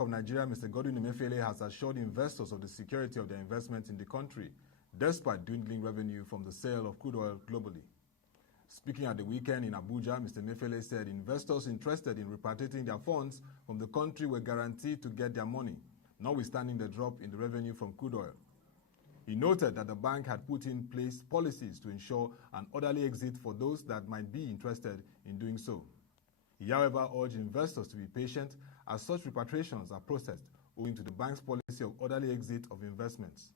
of Nigeria, Mr. Godwin Emefiele, has assured investors of the security of their investments in the country, despite dwindling revenue from the sale of crude oil globally. Speaking at the weekend in Abuja, Mr. Emefiele said investors interested in repatriating their funds from the country were guaranteed to get their money, notwithstanding the drop in the revenue from crude oil. He noted that the bank had put in place policies to ensure an orderly exit for those that might be interested in doing so. He, however, urged investors to be patient as such repatriations are processed owing to the bank's policy of orderly exit of investments.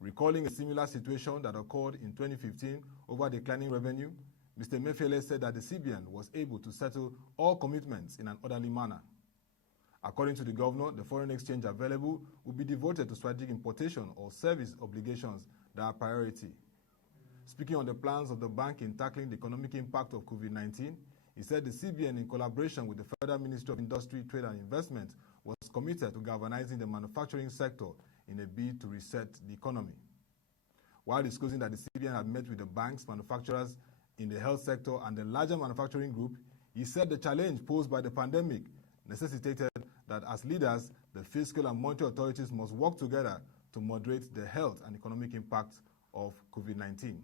Recalling a similar situation that occurred in 2015 over declining revenue, Mr. Emefiele said that the CBN was able to settle all commitments in an orderly manner. According to the governor, the foreign exchange available will be devoted to strategic importation or service obligations that are priority. Speaking on the plans of the bank in tackling the economic impact of COVID-19, he said the CBN, in collaboration with the Federal Ministry of Industry, Trade and Investment, was committed to galvanizing the manufacturing sector in a bid to reset the economy. While disclosing that the CBN had met with the banks, manufacturers in the health sector and the larger manufacturing group, he said the challenge posed by the pandemic necessitated that as leaders, the fiscal and monetary authorities must work together to moderate the health and economic impact of COVID-19.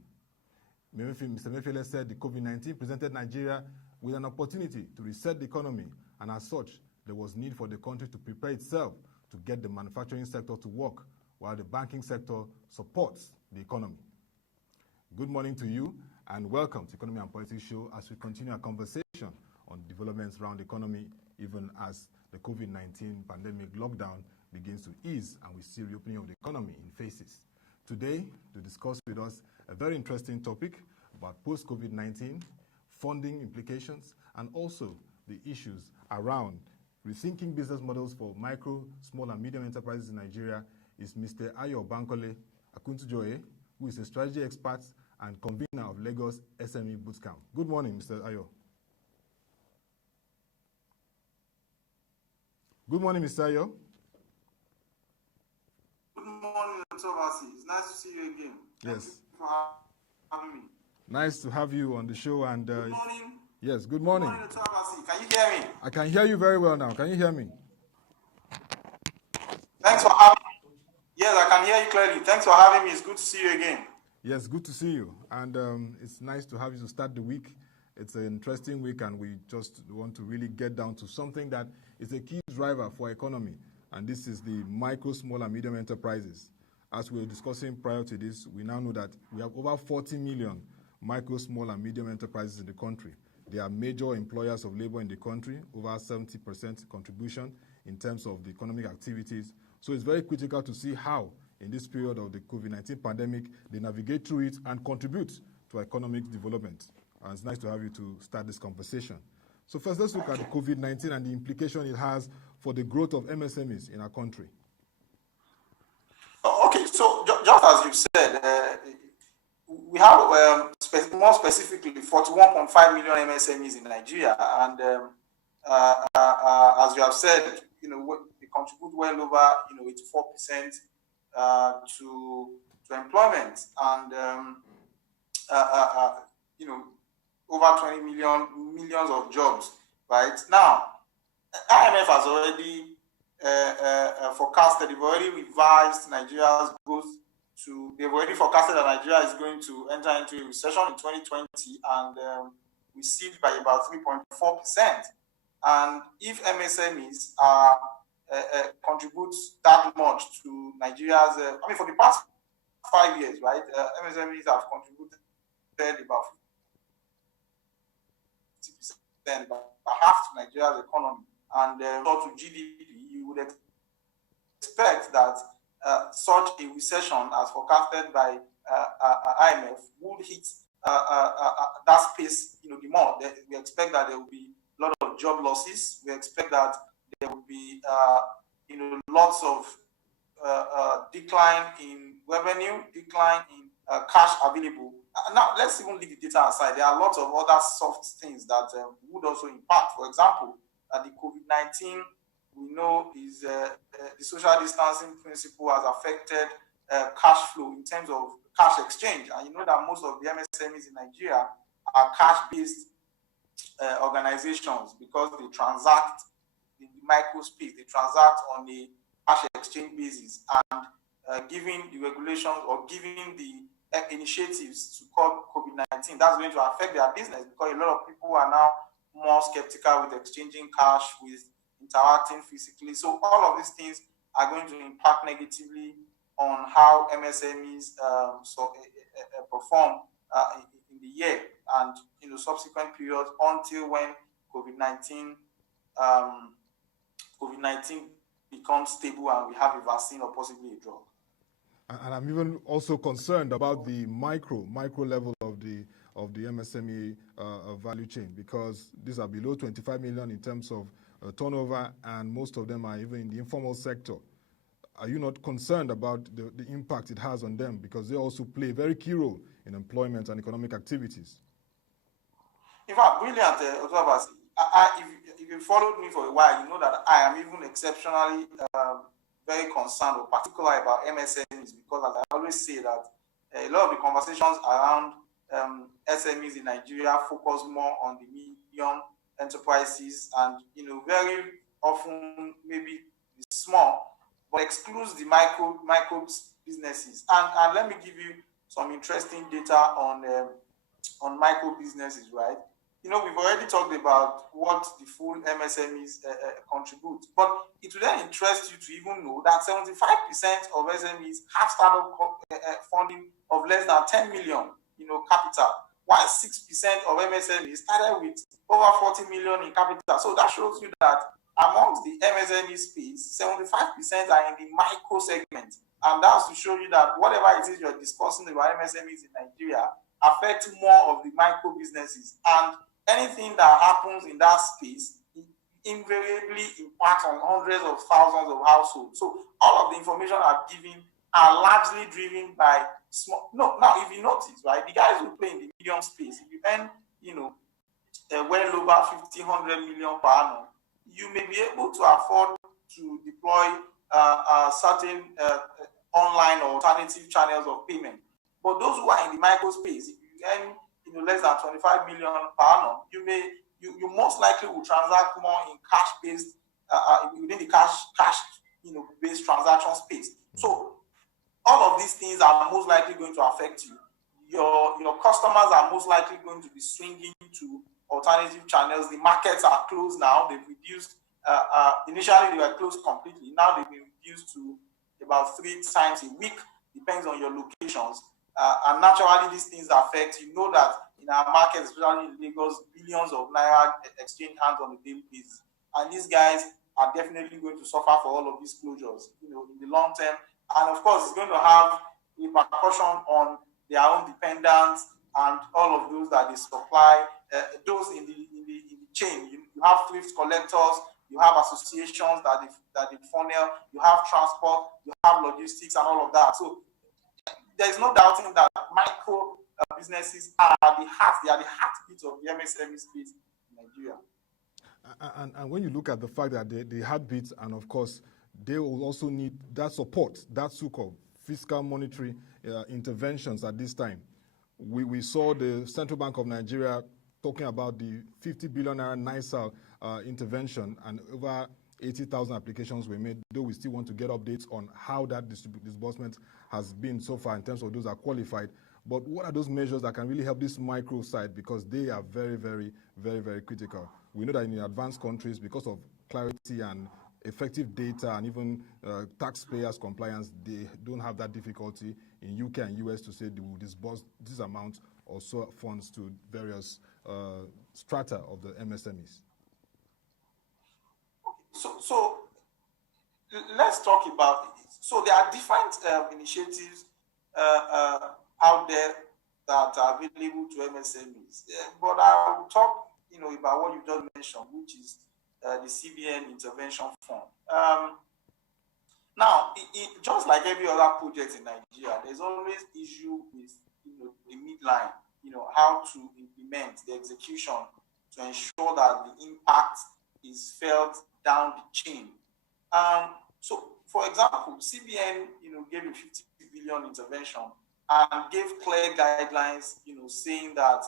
Mr. Emefiele said the COVID-19 presented Nigeria with an opportunity to reset the economy, and as such, there was need for the country to prepare itself to get the manufacturing sector to work while the banking sector supports the economy. Good morning to you and welcome to Economy and Politics Show as we continue our conversation on developments around the economy even as the COVID-19 pandemic lockdown begins to ease and we see reopening of the economy in phases. Today, to discuss with us a very interesting topic about post-COVID-19, funding implications, and also the issues around rethinking business models for micro, small, and medium enterprises in Nigeria is Mr. Ayo Bankole-Akintujoye, who is a strategy expert and convener of Lagos SME Bootcamp. Good morning, Mr. Ayo. Good morning, Mr. Ayo. Good morning, Thomas. It's nice to see you again. Yes. Thank you for having me. Nice to have you on the show. And good morning. Yes, good morning. Good morning, Thomas. Can you hear me? I can hear you very well now. Can you hear me? Thanks for having me. Yes, I can hear you clearly. Thanks for having me. It's good to see you again. Yes, good to see you. And it's nice to have you to start the week. It's an interesting week, and we just want to really get down to something that is a key driver for economy, and this is the micro, small, and medium enterprises. As we were discussing prior to this, we now know that we have over 40 million micro, small, and medium enterprises in the country. They are major employers of labor in the country, over 70% contribution in terms of the economic activities. So it's very critical to see how, in this period of the COVID-19 pandemic, they navigate through it and contribute to economic development. And it's nice to have you to start this conversation. So first, let's look at the COVID-19 and the implication it has for the growth of MSMEs in our country. Okay, so just as you said, we have more specifically 41.5 million MSMEs in Nigeria, and as you have said, they contribute well over 84% to employment, and over 20 millions of jobs. Right now, IMF has already forecasted. They've already revised Nigeria's growth to. They've already forecasted that Nigeria is going to enter into a recession in 2020, and we see it by about 3.4%. And if MSMEs contribute that much to Nigeria's, for the past 5 years, right, MSMEs have contributed about 50%, about half to Nigeria's economy, and to GDP, you would expect that such a recession, as forecasted by IMF, would hit that space, the more. We expect that there will be a lot of job losses. We expect that there will be, lots of decline in revenue, decline in cash available. Now, let's even leave the data aside. There are lots of other soft things that would also impact. For example, the COVID-19, we know, is the social distancing principle has affected cash flow in terms of cash exchange. And you know that most of the MSMEs in Nigeria are cash-based organizations because they transact. The micro space. They transact on a cash exchange basis, and giving the regulations or giving the initiatives to curb COVID-19, that's going to affect their business, because a lot of people are now more skeptical with exchanging cash, with interacting physically. So all of these things are going to impact negatively on how MSMEs perform in the year and subsequent periods, until when COVID-19 becomes stable and we have a vaccine or possibly a drug. And I'm even also concerned about the micro level of the MSME value chain, because these are below 25 million in terms of turnover, and most of them are even in the informal sector. Are you not concerned about the impact it has on them, because they also play a very key role in employment and economic activities? In fact, brilliant observers. If you followed me for a while, you know that I am even exceptionally very concerned or particular about MSMEs, because as I always say that a lot of the conversations around SMEs in Nigeria focus more on the medium enterprises, and very often maybe the small, but excludes the micro businesses. And let me give you some interesting data on micro businesses, right? We've already talked about what the full MSMEs contribute, but it will then interest you to even know that 75% of SMEs have startup funding of less than 10 million, capital, while 6% of MSMEs started with over 40 million in capital. So that shows you that amongst the MSME space, 75% are in the micro segment, and that's to show you that whatever it is you're discussing about MSMEs in Nigeria affects more of the micro businesses, and anything that happens in that space invariably impacts on hundreds of thousands of households. So all of the information I'm giving are largely driven by small. No, now if you notice, right, the guys who play in the medium space, if you earn, well over 1,500 million per annum, you may be able to afford to deploy certain online or alternative channels of payment. But those who are in the micro space, if you earn less than 25 million per annum, you most likely will transact more in cash-based within the cash based transaction space. So all of these things are most likely going to affect you. Your customers are most likely going to be swinging to alternative channels. The markets are closed now. They've reduced. Initially, they were closed completely. Now they've been reduced to about 3 times a week. Depends on your locations. And naturally, these things affect. You know that in our markets, especially in Lagos, billions of naira exchange hands on a daily basis. And these guys are definitely going to suffer for all of these closures, in the long term. And of course, it's going to have repercussion on their own dependents and all of those that they supply, those in the chain. You have thrift collectors, you have associations that they funnel, you have transport, you have logistics and all of that. So there's no doubting that micro businesses are the heartbeat of the MSME space in Nigeria. And when you look at the fact that the heartbeat, and of course, they will also need that support, that so-called fiscal monetary interventions at this time. We saw the Central Bank of Nigeria talking about the 50 billion naira NISAL intervention, and over 80,000 applications were made, though we still want to get updates on how that disbursement has been so far in terms of those that are qualified. But what are those measures that can really help this micro side, because they are very, very, very, very critical? We know that in the advanced countries, because of clarity and effective data and even taxpayers' compliance, they don't have that difficulty in UK and US to say they will disburse this amount or so funds to various strata of the MSMEs. So let's talk about it. So there are different initiatives out there that are available to MSMEs. But I will talk, about what you just mentioned, which is the CBN Intervention Fund. Now, just like every other project in Nigeria, there's always issue with the midline, how to implement the execution to ensure that the impact is felt down the chain. So, for example, CBN, gave a 50 billion intervention and gave clear guidelines, saying that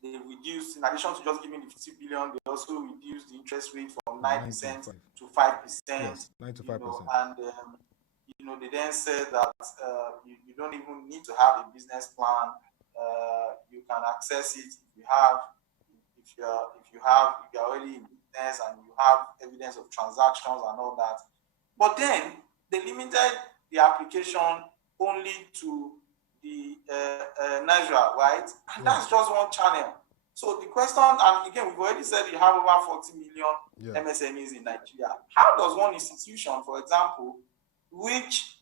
they reduced, in addition to just giving the 50 billion, they also reduced the interest rate from 9% to 5%. Yes, 9 to 5%. And they then said that you don't even need to have a business plan. You can access it if you're already in business and you have evidence of transactions and all that. But then they limited the application only to the Nigeria, right? And that's just one channel. So the question, and again, we've already said you have over 40 million MSMEs in Nigeria. How does one institution, for example, reach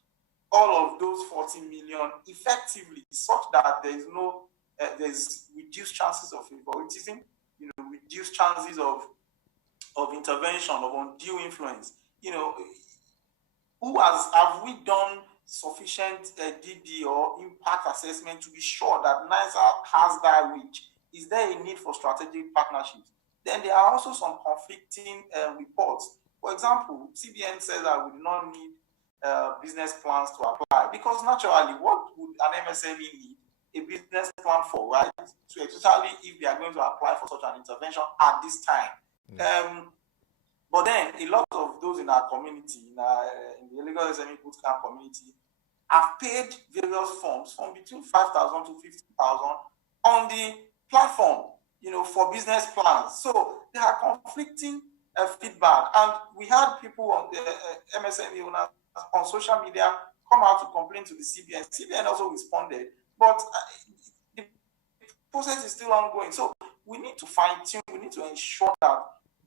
all of those 40 million effectively, such that there's reduced chances of favoritism, reduced chances of intervention, of undue influence? Have we done sufficient DD or impact assessment to be sure that NISA has that reach? Is there a need for strategic partnerships? Then there are also some conflicting reports. For example, CBN says that we do not need business plans to apply, because naturally, what would an MSME need a business plan for, right? So especially if they are going to apply for such an intervention at this time. But then a lot of those in our community, in the illegal SME bootcamp community, have paid various forms from between 5,000 to 50,000 on the platform, for business plans. So there are conflicting feedback, and we had people on the MSME owners on social media come out to complain to the CBN. CBN also responded, but the process is still ongoing. So we need to fine-tune, we need to ensure that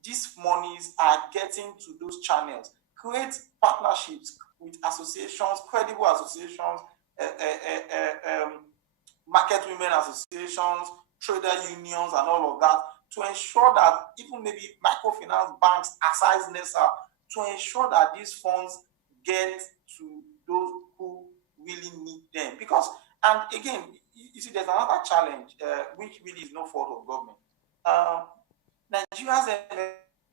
these monies are getting to those channels, create partnerships with associations, credible associations, market women associations, trader unions, and all of that, to ensure that even maybe microfinance banks, aside NESA, to ensure that these funds get to those who really need them. Because, and again, you see, there's another challenge, which really is no fault of government. Nigeria's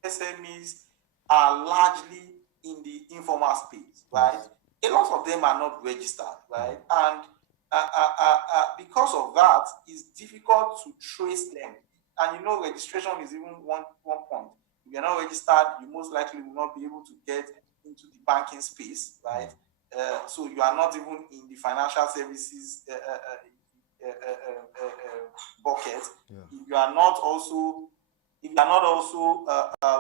MSMEs are largely in the informal space, right? A lot of them are not registered, right? And because of that, it's difficult to trace them. And registration is even one point. If you're not registered, you most likely will not be able to get into the banking space, right? So you are not even in the financial services bucket. If you are not also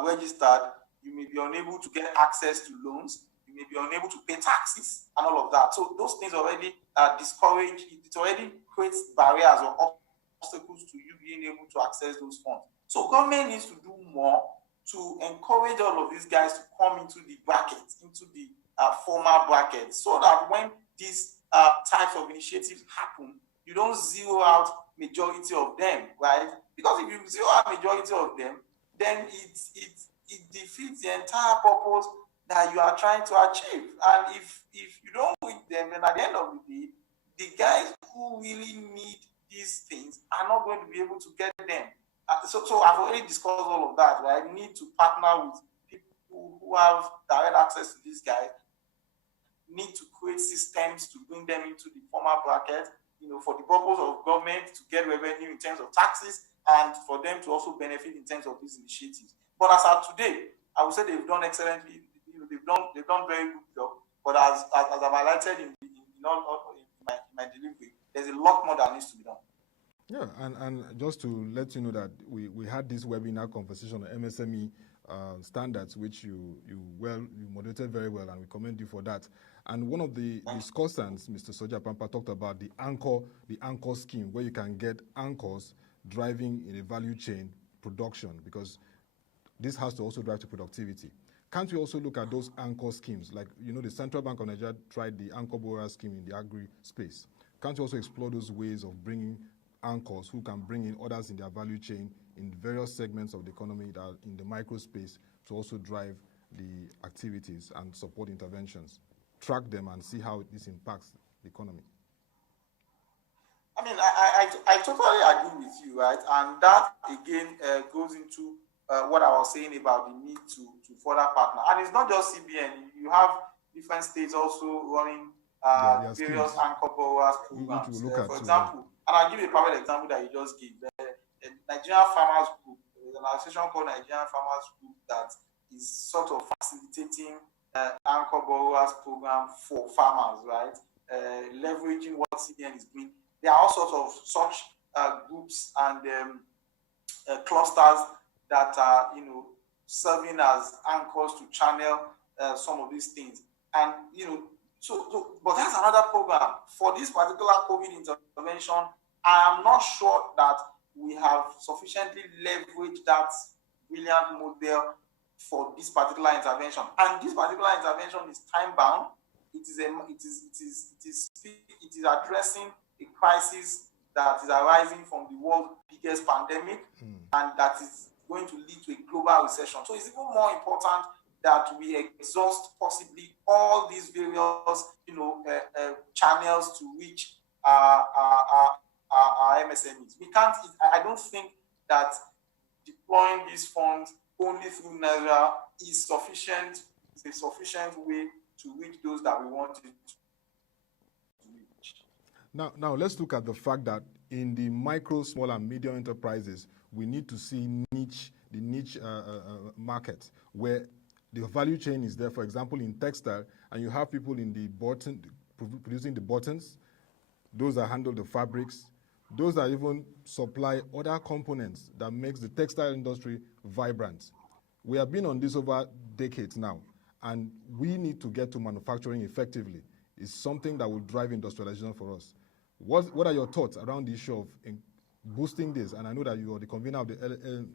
registered, you may be unable to get access to loans. You may be unable to pay taxes and all of that. So those things already discourage. It already creates barriers or obstacles to you being able to access those funds. So government needs to do more to encourage all of these guys to come into the bracket, into the formal bracket, so that when these types of initiatives happen, you don't zero out majority of them, right? Because if you zero out majority of them, then it defeats the entire purpose that you are trying to achieve. And if you don't win them, then at the end of the day, the guys who really need these things are not going to be able to get them. So I've already discussed all of that, right? We need to partner with people who have direct access to these guys, need to create systems to bring them into the formal bracket, for the purpose of government to get revenue in terms of taxes, and for them to also benefit in terms of these initiatives. But as of today, I would say they've done excellently. They've done very good job. But as I've highlighted in my delivery, there's a lot more that needs to be done. Yeah, and just to let you know that we had this webinar conversation on MSME standards, which you moderated very well, and we commend you for that. And one of the discussants, Mr. Soja Pampa, talked about the anchor scheme, where you can get anchors driving in a value chain production, because this has to also drive to productivity. Can't we also look at those anchor schemes? Like, the Central Bank of Nigeria tried the anchor borrower scheme in the agri space. Can't you also explore those ways of bringing anchors who can bring in others in their value chain in various segments of the economy that are in the micro space to also drive the activities and support interventions? Track them and see how this impacts the economy. I mean, I totally agree with you, right? And that, again, goes into what I was saying about the need to further partner. And it's not just CBN. You have different states also running various anchor borrowers programs. For example, and I'll give you a private example that you just gave. The Nigerian Farmers Group, an association called Nigerian Farmers Group that is sort of facilitating anchor borrowers program for farmers, right? Leveraging what CBN is doing. There are all sorts of such groups and clusters that are, serving as anchors to channel some of these things. And, but that's another program. For this particular COVID intervention, I am not sure that we have sufficiently leveraged that brilliant model for this particular intervention. And this particular intervention is time bound. It is addressing a crisis that is arising from the world's biggest pandemic, and that is going to lead to a global recession. So it's even more important that we exhaust possibly all these various, channels to reach our MSMEs. We can't. I don't think that deploying these funds only through Naira is sufficient. It's a sufficient way to reach those that we want it to reach. Now let's look at the fact that in the micro, small, and medium enterprises, we need to see the niche market where the value chain is there. For example, in textile, and you have people in the button producing the buttons, those that handle the fabrics, those that even supply other components that makes the textile industry vibrant. We have been on this over decades now, and we need to get to manufacturing effectively. It's something that will drive industrialization for us. What are your thoughts around the issue of boosting this? And I know that you are the convener of the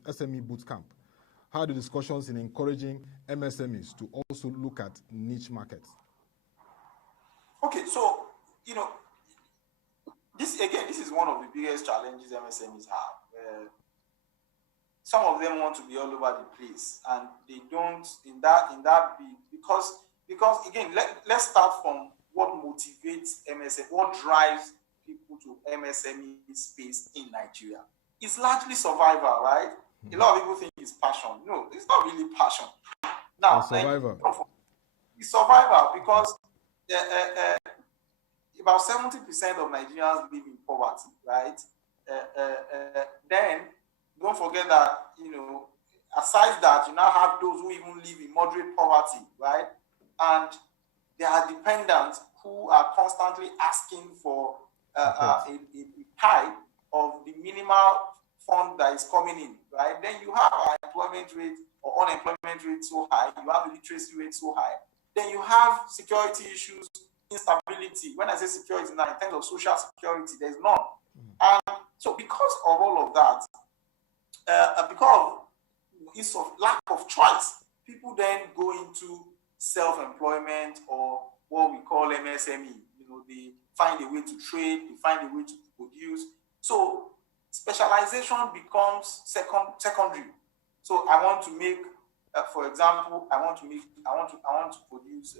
SME Bootcamp. How are the discussions in encouraging MSMEs to also look at niche markets? Okay, so, this is one of the biggest challenges MSMEs have. Some of them want to be all over the place, and they don't because again, let's start from what motivates MSME, what drives people to MSME space in Nigeria. It's largely survival, right? A lot of people think it's passion. No, it's not really passion. Now, survival. It's survival because about 70% of Nigerians live in poverty, right? Then don't forget that, aside that, you now have those who even live in moderate poverty, right? And there are dependents who are constantly asking for a pie of the minimal fund that is coming in, right? Then you have our employment rate or unemployment rate so high, you have the literacy rate so high, then you have security issues, instability. When I say security now, in terms of social security, there's none. And so because of all of that, because of lack of choice, people then go into self-employment or what we call MSME. They find a way to trade, they find a way to produce. So specialization becomes secondary. So I want to make, for example, I want to produce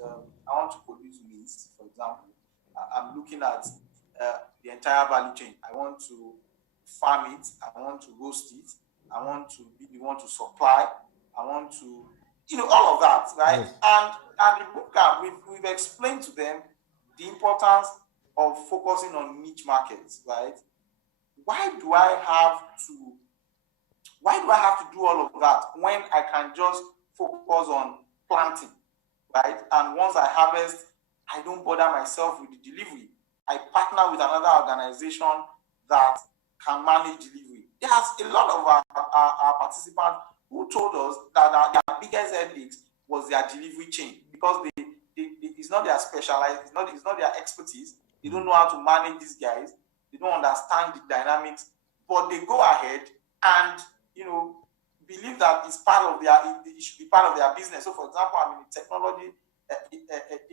maize, for example. I'm looking at the entire value chain. I want to farm it. I want to roast it. I want to be the one to supply. I want to, all of that, right? Yes. And the bootcamp, we've explained to them the importance of focusing on niche markets, right? Why do I have to do all of that when I can just focus on planting, right? And once I harvest, I don't bother myself with the delivery. I partner with another organization that can manage delivery. There's a lot of our participants who told us that their biggest headache was their delivery chain because it's not their specialized, it's not their expertise. They don't know how to manage these guys. They don't understand the dynamics, but they go ahead and believe that it should be part of their business. So, for example, I'm in the technology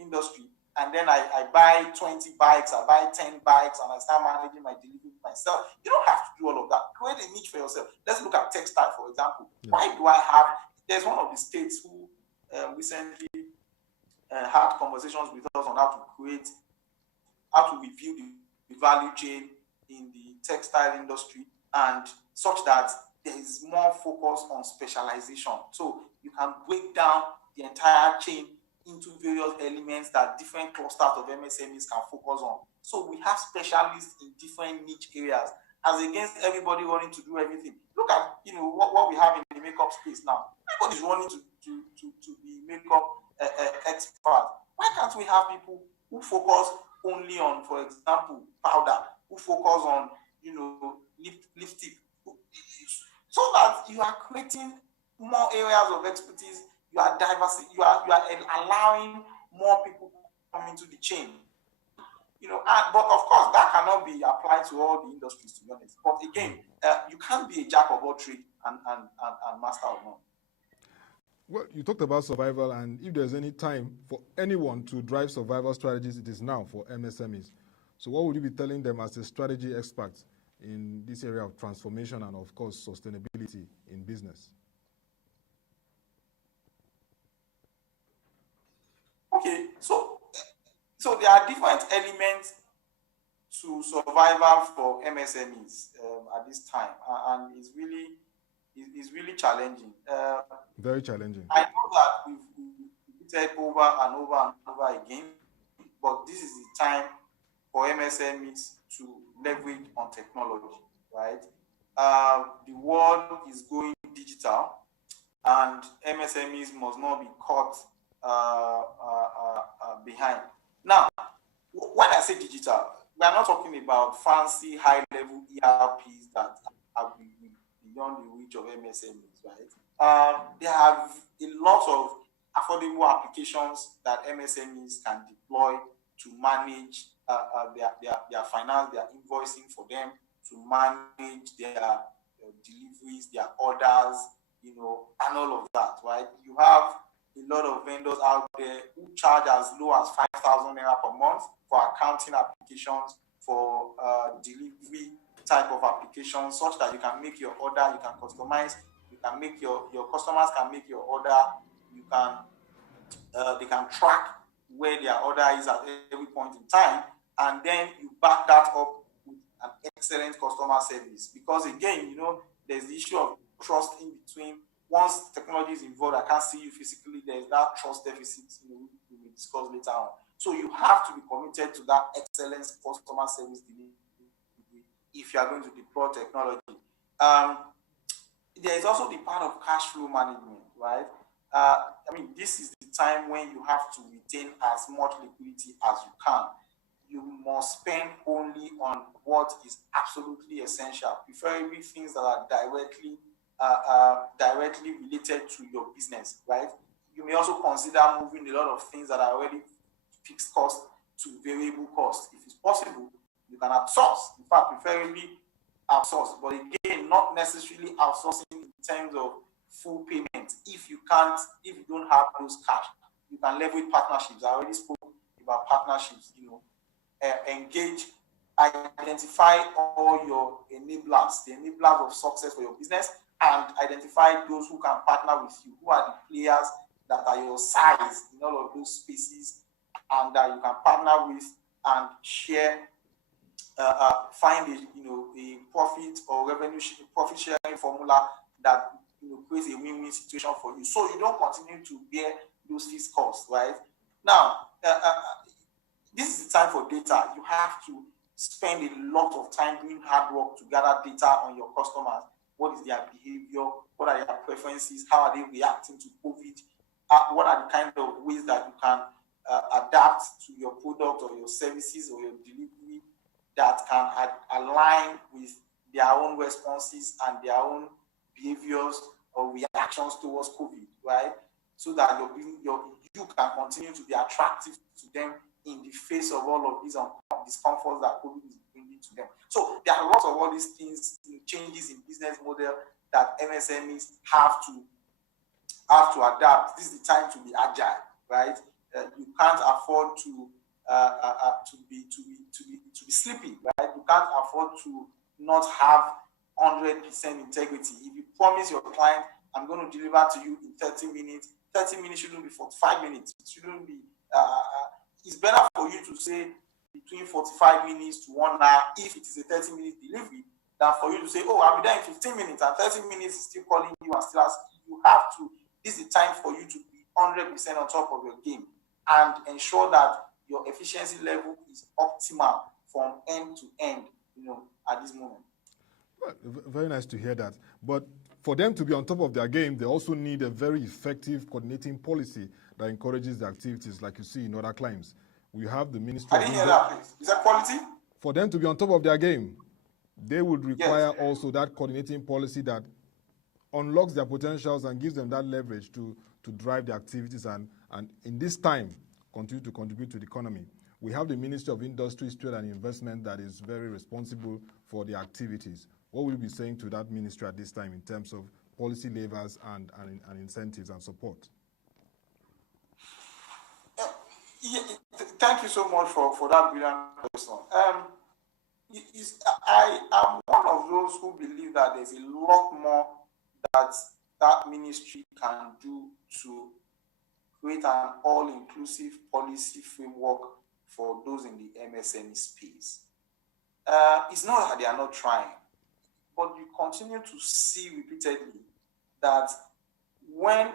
industry, and then I buy 20 bikes, I buy 10 bikes, and I start managing my delivery myself. You don't have to do all of that. Create a niche for yourself. Let's look at textile, for example. Yeah. Why do I have? There's one of the states who recently had conversations with us on how to review the value chain in the textile industry, and such that there is more focus on specialization. So you can break down the entire chain into various elements that different clusters of MSMEs can focus on. So we have specialists in different niche areas, as against everybody wanting to do everything. Look at what we have in the makeup space now. Everybody's wanting to be makeup expert. Why can't we have people who focus only on, for example, powder, who focus on lipstick, so that you are creating more areas of expertise. You are you are allowing more people come into the chain. But of course that cannot be applied to all the industries, to be honest. But again, you can't be a jack of all trades and master of none. Well, you talked about survival, and if there's any time for anyone to drive survival strategies, it is now for MSMEs. So what would you be telling them as a strategy expert in this area of transformation and, of course, sustainability in business? Okay, so there are different elements to survival for MSMEs at this time, and it's really challenging. Very challenging. I know that we've repeated over and over and over again, but this is the time for MSMEs to leverage on technology, right? The world is going digital, and MSMEs must not be caught behind. Now, when I say digital, we are not talking about fancy high-level ERPs that are beyond the reach of MSMEs, right? There are a lot of affordable applications that MSMEs can deploy to manage their finance, their invoicing for them, to manage their deliveries, their orders, and all of that, right? You have a lot of vendors out there who charge as low as 5,000 naira per month for accounting applications, for delivery type of applications, such that you can make your order, you can customize, you can make your customers can make your order, you can they can track where their order is at every point in time, and then you back that up with an excellent customer service. Because again, there's the issue of trust in between. Once technology is involved, I can't see you physically, there's that trust deficit we will discuss later on. So you have to be committed to that excellent customer service delivery if you are going to deploy technology. There is also the part of cash flow management, right? This is the time when you have to retain as much liquidity as you can. You must spend only on what is absolutely essential, preferably things that are directly related to your business, right? You may also consider moving a lot of things that are already fixed cost to variable cost. If it's possible, you can outsource. In fact, preferably outsource, but again, not necessarily outsourcing in terms of full payment. If you don't have those cash, you can leverage partnerships. I already spoke about partnerships. Engage, identify all your enablers, the enablers of success for your business, and identify those who can partner with you, who are the players that are your size in all of those spaces, and that you can partner with and share. Find a profit or profit sharing formula that creates a win-win situation for you, so you don't continue to bear those fixed costs, right? Now, this is the time for data. You have to spend a lot of time doing hard work to gather data on your customers. What is their behavior? What are their preferences? How are they reacting to COVID? What are the kind of ways that you can adapt to your product or your services or your delivery that can align with their own responses and their own behaviors or reactions towards COVID, right? So that you can continue to be attractive to them in the face of all of these discomforts that COVID is bringing to them. So there are lots of all these things, changes in business model that MSMEs have to adapt. This is the time to be agile, right? You can't afford to be sleepy, right? You can't afford to not have 100% integrity. If you promise your client, I'm going to deliver to you in 30 minutes, 30 minutes shouldn't be 45 minutes. It shouldn't be, it's better for you to say between 45 minutes to 1 hour if it is a 30-minute delivery than for you to say, oh, I'll be there in 15 minutes and 30 minutes is still calling you and still asking. You have to, this is the time for you to be 100% on top of your game and ensure that your efficiency level is optimal from end to end, at this moment. Well, very nice to hear that. But for them to be on top of their game, they also need a very effective coordinating policy that encourages the activities, like you see in other climes. We have the Ministry I didn't hear that, please. Is that quality? For them to be on top of their game, they would require Yes. also that coordinating policy that unlocks their potentials and gives them that leverage to drive the activities and in this time continue to contribute to the economy. We have the Ministry of Industry, Trade and Investment that is very responsible for the activities. What will you be saying to that ministry at this time in terms of policy levers and incentives and support? Thank you so much for that brilliant question. I am one of those who believe that there's a lot more that ministry can do to create an all-inclusive policy framework for those in the MSME space. It's not that they are not trying, but you continue to see repeatedly that when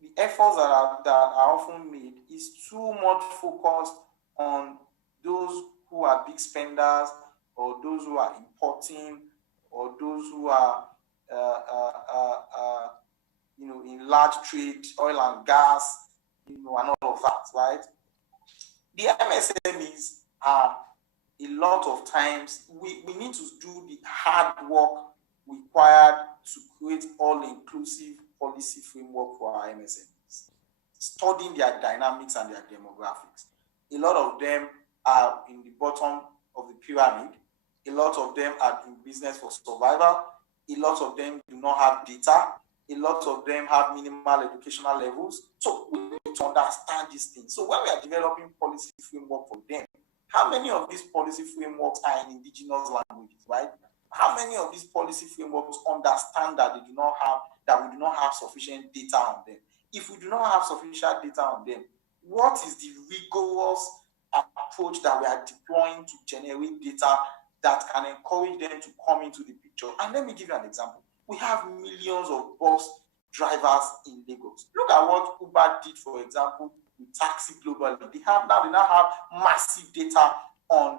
the efforts that are often made is too much focused on those who are big spenders, or those who are importing, or those who are in large trade, oil and gas, and all of that, right? The MSMEs are a lot of times, we need to do the hard work required to create all-inclusive policy framework for our MSMEs, studying their dynamics and their demographics. A lot of them are in the bottom of the pyramid. A lot of them are in business for survival. A lot of them do not have data. A lot of them have minimal educational levels. So we need to understand these things. So when we are developing policy framework for them, how many of these policy frameworks are in indigenous languages, right? How many of these policy frameworks understand that we do not have sufficient data on them? If we do not have sufficient data on them, what is the rigorous approach that we are deploying to generate data that can encourage them to come into the picture? And let me give you an example. We have millions of bus drivers in Lagos. Look at what Uber did, for example, with taxi globally. They now have massive data on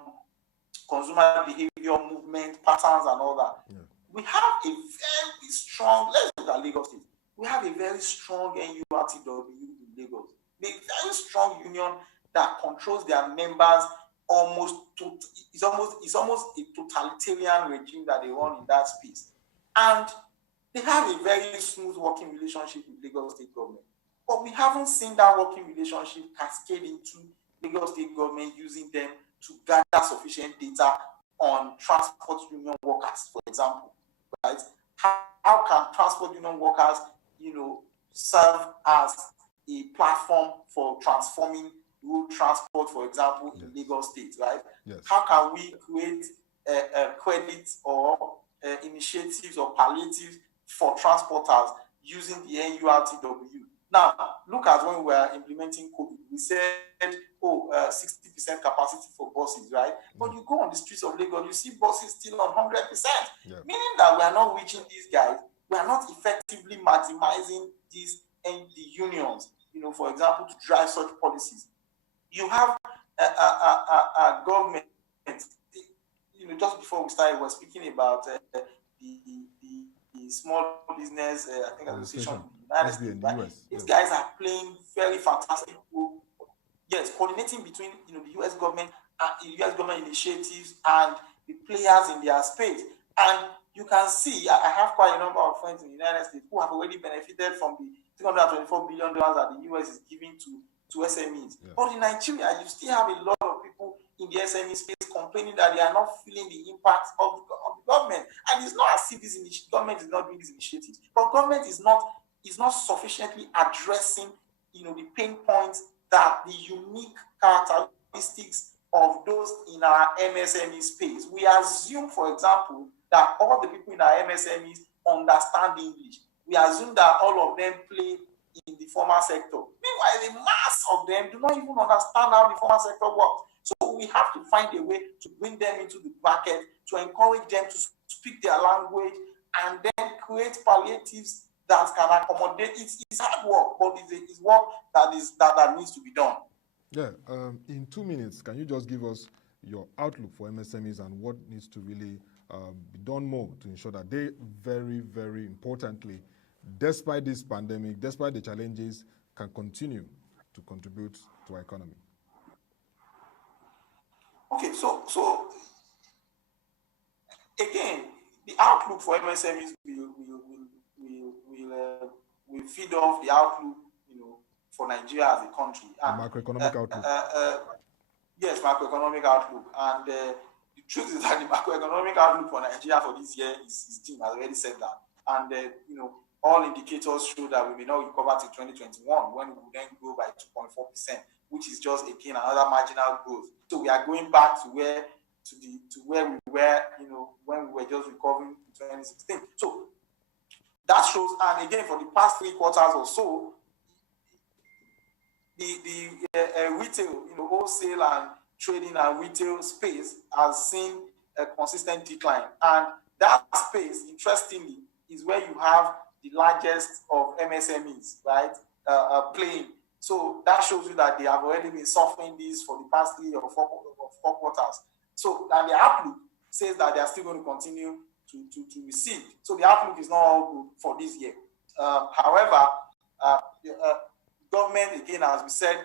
consumer behavior, movement, patterns, and all that. Yeah. We have a very strong, let's look at Lagos State. We have a very strong NURTW in Lagos. A very strong union that controls their members it's almost a totalitarian regime that they run in that space. And they have a very smooth working relationship with Lagos State government. But we haven't seen that working relationship cascade into Lagos State government using them to gather sufficient data on transport union workers, for example, right? How can transport union workers, serve as a platform for transforming road transport, for example, in Lagos State, right? Yes. How can we create credit or initiatives or palliatives for transporters using the NURTW? Now, look at when we were implementing COVID. We said, 60% capacity for buses, right? But you go on the streets of Lagos, you see buses still on 100%, meaning that we are not reaching these guys. We are not effectively maximizing these and the unions, for example, to drive such policies. You have a government, just before we started, we were speaking about the small business, I think, association in the United States. Right? These guys are playing very fantastic role. Yes, coordinating between the US government and US government initiatives and the players in their space. And you can see, I have quite a number of friends in the United States who have already benefited from the $324 billion that the US is giving to SMEs. Yeah. But in Nigeria, you still have a lot of people in the SME space complaining that they are not feeling the impact of the government. And it's not as if this government is not doing these initiatives, but government is not sufficiently addressing the pain points that the unique characteristics of those in our MSME space. We assume, for example, that all the people in our MSMEs understand English. We assume that all of them play in the formal sector. Meanwhile, the mass of them do not even understand how the formal sector works. So we have to find a way to bring them into the market, to encourage them to speak their language, and then create palliatives that can accommodate. It's hard work, but it's work that needs to be done. Yeah. In 2 minutes, can you just give us your outlook for MSMEs and what needs to really be done more to ensure that they very, very importantly, despite this pandemic, despite the challenges, can continue to contribute to our economy? Okay, so again, the outlook for MSMEs will feed off the outlook, for Nigeria as a country. And macroeconomic outlook. Yes, macroeconomic outlook. And the truth is that the macroeconomic outlook for Nigeria for this year is dim. I already said that. And all indicators show that we may not recover to 2021 when we will then grow by 2.4%, which is just again another marginal growth. So we are going back to where we were, when we were just recovering in 2016. So that shows, and again for the past 3 quarters or so, the retail, wholesale and trading and retail space has seen a consistent decline. And that space, interestingly, is where you have the largest of MSMEs, right, playing. So that shows you that they have already been suffering this for the past 3 or 4 quarters. So, and the outlook says that they are still going to continue to recede. So the outlook is not all good for this year. However, government, again, as we said,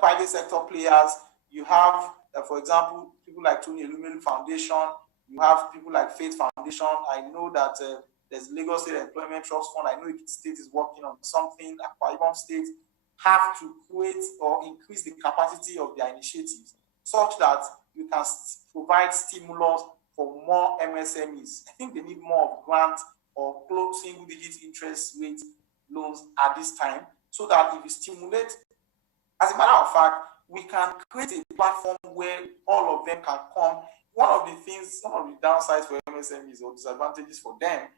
private sector players, you have, for example, people like Tony Elumelu Foundation, you have people like Faith Foundation. I know that there's Lagos State Employment Trust Fund. I know Ekiti State is working on something. Akwa Ibom State have to create or increase the capacity of their initiatives such that you can provide stimulus for more MSMEs. I think they need more of grants or close single-digit interest rate loans at this time, so that if you stimulate, as a matter of fact, we can create a platform where all of them can come. One of the things, some of the downsides for MSMEs or disadvantages for them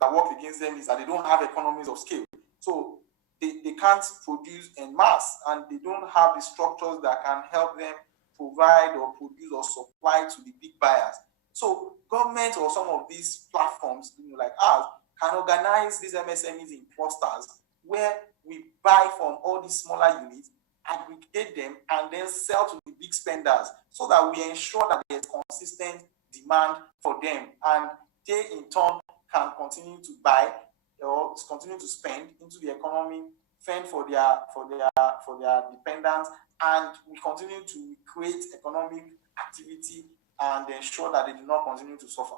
that work against them is that they don't have economies of scale. So they can't produce en masse, and they don't have the structures that can help them provide or produce or supply to the big buyers. So government or some of these platforms, like ours, can organize these MSMEs in clusters where we buy from all these smaller units, aggregate them, and then sell to the big spenders, so that we ensure that there's consistent demand for them, and they in turn can continue to buy or continue to spend into the economy, fend for their dependents, and we continue to create economic activity and ensure that they do not continue to suffer.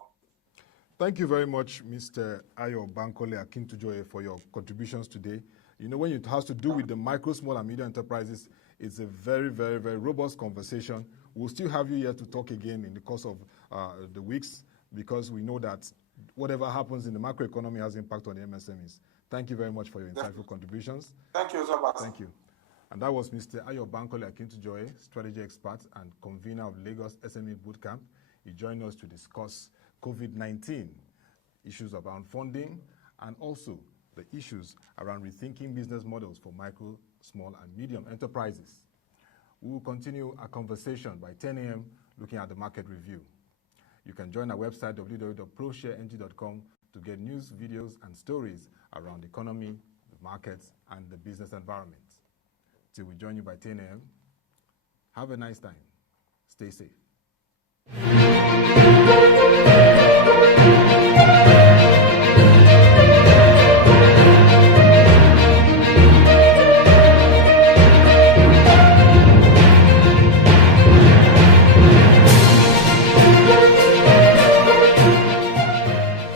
Thank you very much, Mr. Ayo Bankole-Akintujoye, for your contributions today. When it has to do with the micro, small, and medium enterprises, it's a very, very, very robust conversation. We'll still have you here to talk again in the course of the weeks, because we know that whatever happens in the macroeconomy has impact on the MSMEs. Thank you very much for your insightful contributions. Thank you, Robert. Thank you. And that was Mr. Ayo Bankole-Akintujoye, strategy expert and convener of Lagos SME Bootcamp. He joined us to discuss COVID-19, issues around funding, and also the issues around rethinking business models for micro, small, and medium enterprises. We will continue our conversation by 10 a.m. looking at the market review. You can join our website, www.proshareng.com, to get news, videos, and stories around the economy, the markets, and the business environment. Till we join you by 10 a.m., have a nice time. Stay safe.